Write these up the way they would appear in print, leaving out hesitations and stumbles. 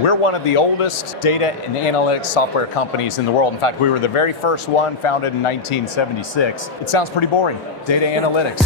We're one of the oldest data and analytics software companies in the world. In fact, we were the very first one, founded in 1976. It sounds pretty boring, data analytics.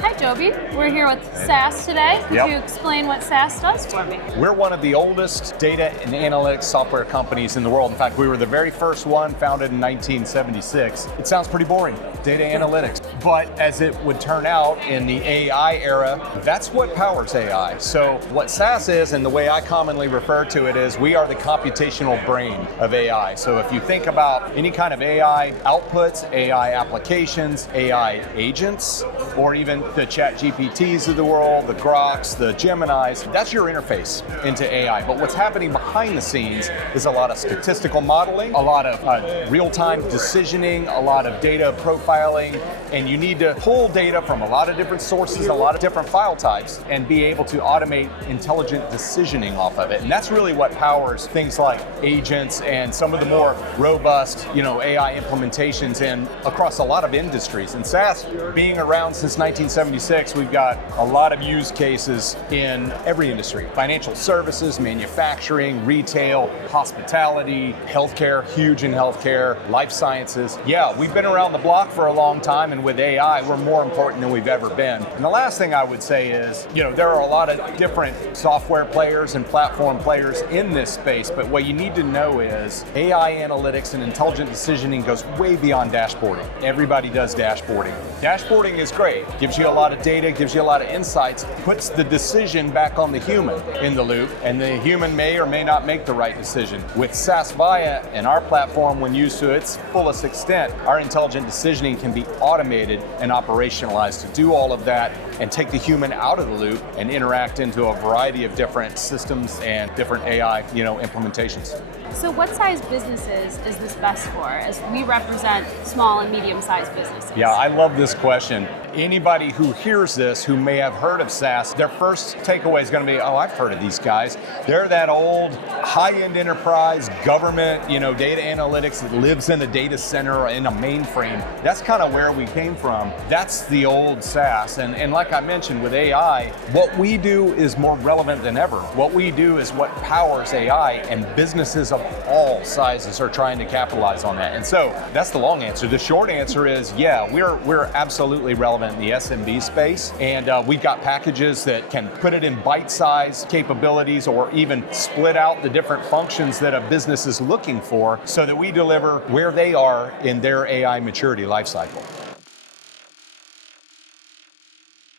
Hi Joby, we're here with SAS today. Could Yep. you explain what SAS does for me? We're one of the oldest data and analytics software companies in the world. In fact, we were the very first one, founded in 1976. It sounds pretty boring, data analytics. But as it would turn out in the AI era, that's what powers AI. So what SAS is, and the way I commonly refer to it is, we are the computational brain of AI. So if you think about any kind of AI outputs, AI applications, AI agents, or even the ChatGPTs of the world, the Groks, the Geminis, that's your interface into AI. But what's happening behind the scenes is a lot of statistical modeling, a lot of real-time decisioning, a lot of data profiling, and you need to pull data from a lot of different sources, a lot of different file types, and be able to automate intelligent decisioning off of it. And that's really what powers things like agents and some of the more robust, AI implementations across a lot of industries. And SAS, being around since 1976, we've got a lot of use cases in every industry. Financial services, manufacturing, retail, hospitality, healthcare, huge in healthcare, life sciences. Yeah, we've been around the block for a long time, and with AI, we're more important than we've ever been. And the last thing I would say is, there are a lot of different software players and platform players in this space, but what you need to know is AI analytics and intelligent decisioning goes way beyond dashboarding. Everybody does dashboarding. Dashboarding is great, gives you a lot of data, gives you a lot of insights, puts the decision back on the human in the loop, and the human may or may not make the right decision. With SAS Viya and our platform, when used to its fullest extent, our intelligent decisioning can be automated and operationalized to do all of that and take the human out of the loop and interact into a variety of different systems and different AI, implementations. So what size businesses is this best for, as we represent small and medium-sized businesses? Yeah, I love this question. Anybody who hears this, who may have heard of SAS, their first takeaway is going to be, oh, I've heard of these guys. They're that old high-end enterprise government, data analytics that lives in a data center or in a mainframe. That's kind of where we came from. That's the old SAS. And like I mentioned with AI, what we do is more relevant than ever. What we do is what powers AI, and businesses of all sizes are trying to capitalize on that. And so that's the long answer. The short answer is, yeah, we're absolutely relevant in the SMB space, and we've got packages that can put it in bite-sized capabilities or even split out the different functions that a business is looking for so that we deliver where they are in their AI maturity lifecycle.